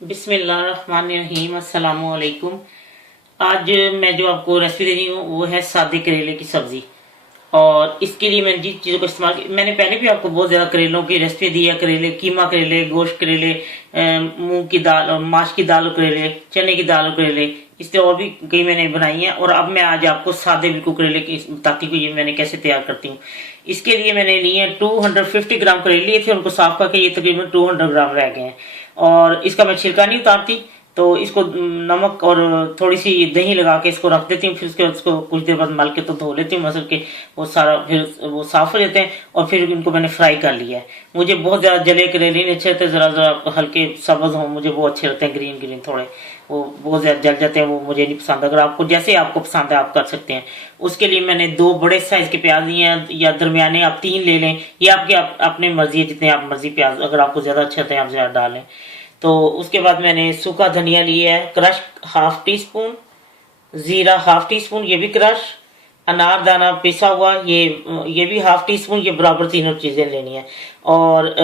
बिस्मिल्लाहिर्रहमानिर्रहीम, अस्सलामु अलैकुम। आज मैं जो आपको रेसिपी दे रही हूँ वो है सादे करेले की सब्जी। और इसके लिए मैंने जिन चीज़ों का इस्तेमाल किया, मैंने पहले भी आपको बहुत ज़्यादा करेलों की रेसिपी दी है। करेले, कीमा करेले, गोश्त करेले, मूंग की दाल और माश की दाल और करेले, चने की दाल और करेले, इससे और भी कई मैंने बनाई हैं। और अब मैं आज आपको सादे बिल्कुल करेले की बताती हूँ ये मैंने कैसे तैयार करती हूँ। इसके लिए मैंने लिए 250 ग्राम करेले लिए थे, उनको साफ करके ये तकरीबन 200 ग्राम रह गए हैं। और इसका मैं छिलका नहीं उतारती, तो इसको नमक और थोड़ी सी दही लगा के इसको रख देती हूँ। फिर उसके बाद उसको कुछ देर बाद मल के तो धो लेती हूँ, मसल के वो सारा फिर वो साफ हो जाते हैं। और फिर इनको मैंने फ्राई कर लिया है। मुझे बहुत ज़्यादा जले करेले नहीं अच्छे लगते, ज़रा ज़रा हल्के सब्ज हों मुझे वो अच्छे लगते हैं। ग्रीन ग्रीन थोड़े वो बहुत ज़्यादा जल जाते हैं, वो मुझे नहीं पसंद। अगर आपको जैसे आपको पसंद है आप कर सकते हैं। उसके लिए मैंने 2 बड़े साइज के प्याज लिए हैं, या दरमियाने आप 3 ले लें। ये आपके अपने मर्जी है, जितने आप मर्जी प्याज, अगर आपको ज़्यादा अच्छा लगता है आप ज़्यादा डालें। तो उसके बाद मैंने सूखा धनिया लिया है क्रश, हाफ टी स्पून जीरा, हाफ टी स्पून ये भी क्रश, अनारदाना पिसा हुआ ये भी हाफ टी स्पून, ये बराबर तीनों चीजें लेनी है। और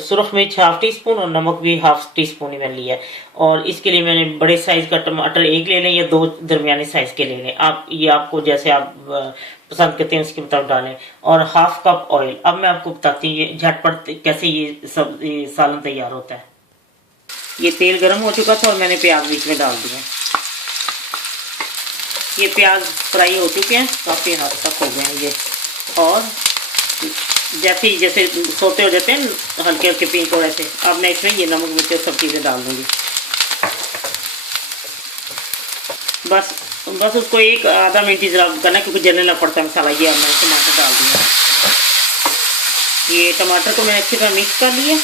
सुरख मिर्च हाफ टी स्पून और नमक भी हाफ टी स्पून ही मैंने लिया है। और इसके लिए मैंने बड़े साइज का टमाटर 1 ले लें या 2 दरमियाने साइज के ले लें। आप ये आपको जैसे आप पसंद करते हैं उसके मुताबिक डालें। और हाफ कप ऑयल। अब मैं आपको बताती हूँ ये झटपट कैसे ये सालन तैयार होता है। ये तेल गर्म हो चुका था और मैंने प्याज बीच में डाल दिया। ये प्याज फ्राई हो चुके हैं, काफ़ी हद तक हो गए हैं ये। और जैसे सोते हो जाते हैं हल्के हल्के पिंक और ऐसे, अब मैं इसमें ये नमक मिर्च सब चीज़ें डाल दूँगी। बस उसको एक आधा मिनट ही जरा करना, क्योंकि जलने लग पड़ता है मसाला। ये मैंने टमाटर डाल दिया। ये टमाटर को मैंने अच्छी तरह मिक्स कर लिया।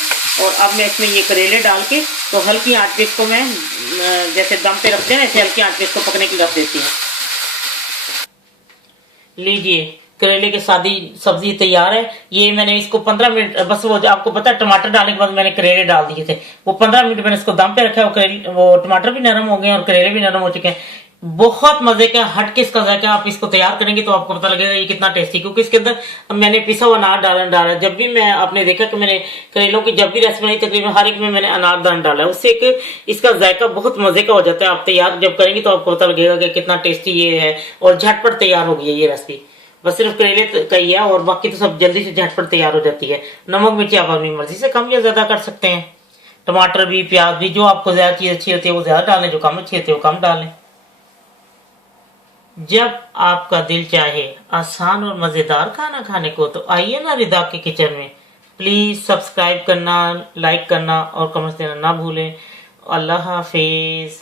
और अब मैं इसमें ये करेले डाल के तो हल्की आंच पे इसको मैं जैसे दम पे रखते हैं ऐसे हल्की आंच पे इसको पकने के लिए रख देती हूँ। लीजिए करेले की सादी सब्जी तैयार है। ये मैंने इसको 15 मिनट, बस वो आपको पता है टमाटर डालने के बाद मैंने करेले डाल दिए थे, वो 15 मिनट मैंने इसको दम पे रखा है। वो टमाटर भी नरम हो गए और करेले भी नरम हो चुके हैं। बहुत मजे का हटके इसका जायका। आप इसको तैयार करेंगे तो आपको पता लगेगा ये कितना टेस्टी, क्योंकि इसके अंदर मैंने पिसा हुआ अनार डाला। जब भी मैं आपने देखा कि मैंने करेलों की जब भी रेसिपी बनाई तकरीबन हर एक में मैंने अनारदाना डाला है, उससे एक इसका जायका बहुत मजे का हो जाता है। आप तैयार जब करेंगे तो आपको पता लगेगा कि कितना टेस्टी ये है। और झटपट तैयार हो गई है ये रेसिपी। बस सिर्फ करेले का ही है और बाकी तो सब जल्दी से झटपट तैयार हो जाती है। नमक मिर्ची आप अपनी मर्जी से कम या ज्यादा कर सकते हैं। टमाटर भी, प्याज भी, जो आपको ज्यादा चीज अच्छी होती है वो ज्यादा डालें, जो कम अच्छी होती है वो कम डालें। जब आपका दिल चाहे आसान और मजेदार खाना खाने को, तो आइए ना रिदा के किचन में। प्लीज सब्सक्राइब करना, लाइक करना और कमेंट्स देना ना भूलें। अल्लाह हाफिज।